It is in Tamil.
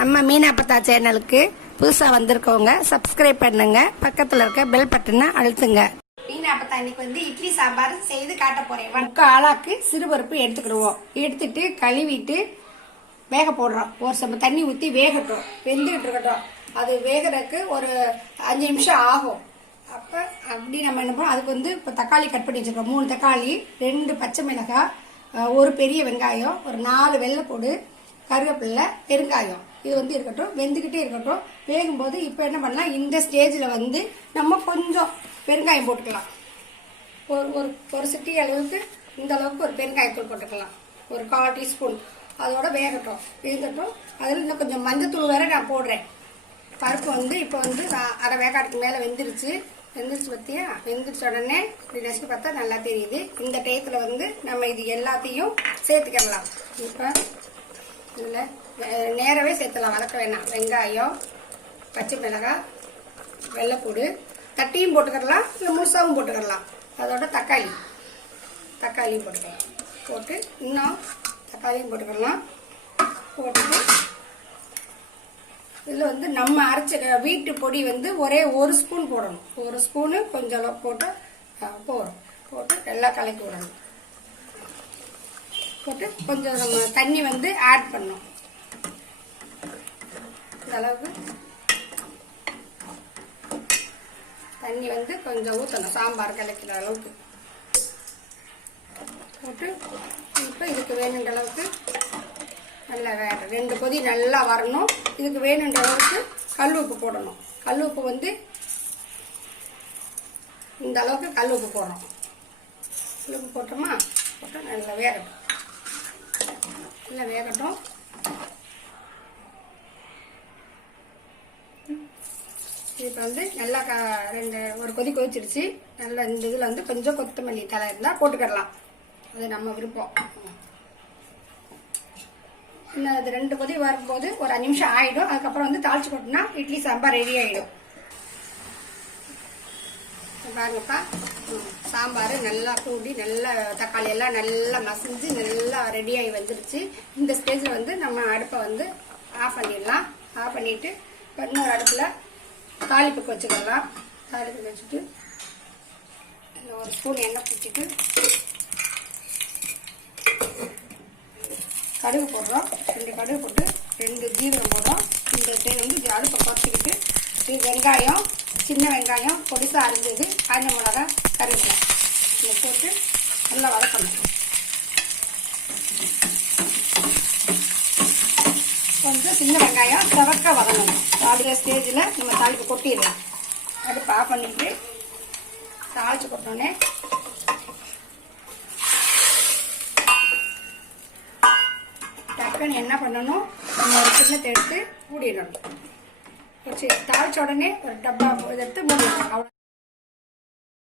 நம்ம மீனா அப்பத்தா சேனலுக்கு புதுசா வந்திருக்கவங்க சப்ஸ்கிரைப் பண்ணுங்க, பக்கத்துல இருக்க பெல் பட்டனை அழுத்துங்க. மீனா அப்பத்தா இன்னைக்கு வந்து இட்லி சாம்பார் செய்து காட்ட போறேன். 1 ஆளாக்கு சிறுபருப்பு எடுத்துக்கிடுவோம். எடுத்துட்டு கழுவிட்டு வேக போடுறோம். ஒரு சம தண்ணி ஊற்றி வேகட்டும், வெந்துகிட்டு இருக்கட்டும். அது வேகிறதுக்கு ஒரு 5 நிமிஷம் ஆகும். அப்ப அப்படி நம்ம என்ன பண்ணுவோம், அதுக்கு வந்து இப்போ தக்காளி கட் பண்ணி வச்சிருக்கோம். 3 தக்காளி, 2 பச்சை மிளகாய், ஒரு பெரிய வெங்காயம், ஒரு 4 வெள்ளைப்பூடு, கருவேப்பிலை, பெருங்காயம். இது வந்து இருக்கட்டும், வெந்துக்கிட்டே இருக்கட்டும். வேகும்போது இப்போ என்ன பண்ணலாம், இந்த ஸ்டேஜில் வந்து நம்ம கொஞ்சம் பெருங்காயம் போட்டுக்கலாம். ஒரு சிட்டி அளவுக்கு இந்த அளவுக்கு ஒரு பெருங்காயத்தூள் போட்டுக்கலாம். ஒரு 1/4 டீஸ்பூன். அதோட வேகட்டும், வேகட்டும். அதில் இன்னும் கொஞ்சம் மஞ்சத்தூள் வேற நான் போடுறேன். பருப்பு வந்து இப்போ வந்து நான் அரை வேக்காட்டுக்கு மேலே வெந்துருச்சு பற்றியா. வெந்துருச்ச உடனே இப்படி நசுக்கி பார்த்தா நல்லா தெரியுது. இந்த டயத்தில் வந்து நம்ம இது எல்லாத்தையும் சேர்த்துக்கிடலாம். இப்போ இதில் நேரவே சேர்த்துலாம், வதக்க வேணாம். வெங்காயம், பச்சை மிளகாய், வெள்ளைப்பூடு தட்டியும் போட்டுக்கிடலாம், இல்லை முழுசாவும் போட்டுக்கிடலாம். அதோட தக்காளியும் போட்டுக்கலாம். போட்டு இன்னும் தக்காளியும் போட்டுக்கலாம். போட்டுட்டு இதில் வந்து நம்ம அரைச்ச வீட்டு பொடி வந்து ஒரே 1 ஸ்பூன் போடணும். 1 ஸ்பூனு கொஞ்சம் அளவு போட்டு போட்டு எல்லாம் கலக்கி விடணும். போட்டு கொஞ்சம் நம்ம தண்ணி வந்து ஆட் பண்ணணும். இந்த அளவுக்கு தண்ணி வந்து கொஞ்சம் ஊற்றணும், சாம்பார் கலக்கிற அளவுக்கு போட்டு இப்போ இதுக்கு வேணுன்ற அளவுக்கு நல்லா 2 கொதி நல்லா வரணும். இதுக்கு வேணுன்ற அளவுக்கு கல் உப்பு போடணும். கல் உப்பு வந்து இந்த அளவுக்கு கல் உப்பு போடுறோம். கல் உப்பு போட்டோமா, போட்டு நல்லா வேகட்டும். இப்போ வந்து நல்லா ஒரு கொதி கொதிச்சிருச்சு. நல்லா இந்த இதில் வந்து கொஞ்சம் கொத்தமல்லி தலை இருந்தால் போட்டுக்கிடலாம். அது நம்ம விருப்பம். இன்னும் அது 2 கொதி வரும்போது ஒரு 5 நிமிஷம் ஆகிடும். அதுக்கப்புறம் வந்து தாளிச்சு போட்டோம்னா இட்லி சாம்பார் ரெடி ஆகிடும். பாருங்கப்பா, சாம்பார் நல்லா கூடி நல்லா தக்காளி எல்லாம் நல்லா மசிஞ்சு நல்லா ரெடியாகி வந்துருச்சு. இந்த ஸ்டேஜில் வந்து நம்ம அடுப்பை வந்து ஆஃப் பண்ணிடலாம். ஆஃப் பண்ணிவிட்டு இன்னொரு அடுப்பில் தாளிப்புக்கு வச்சுக்கலாம். தாளிப்புக்கு வச்சுட்டு ஒரு ஸ்பூன் எண்ணெய் ஊற்றிட்டு கடுகு போடுறோம். 2 கடுகு போட்டு 2 ஜீரகம் போடுறோம். இந்த டைம் வந்து அடுப்பை குறைச்சிக்கிட்டு வெங்காயம், சின்ன வெங்காயம் பொடிசாக அரிஞ்சது, காய்ஞ்ச மிளகாய், கருவேப்பிலை இதை போட்டு நல்லா வதக்கணும். கொஞ்சம் சின்ன வெங்காயம் செவக்க வதங்கணும். அடுத்த ஸ்டேஜில் நம்ம தாளிப்பு கொட்டிடலாம். அடுப்பு ஆஃப் பண்ணிட்டு தாளிச்சு கொட்டோன்னே என்ன பண்ணணும், ஒரு கிண்ணத்தை எடுத்து மூடிடணும். தாளிச்ச உடனே ஒரு டப்பா எடுத்து மூடிடணும்.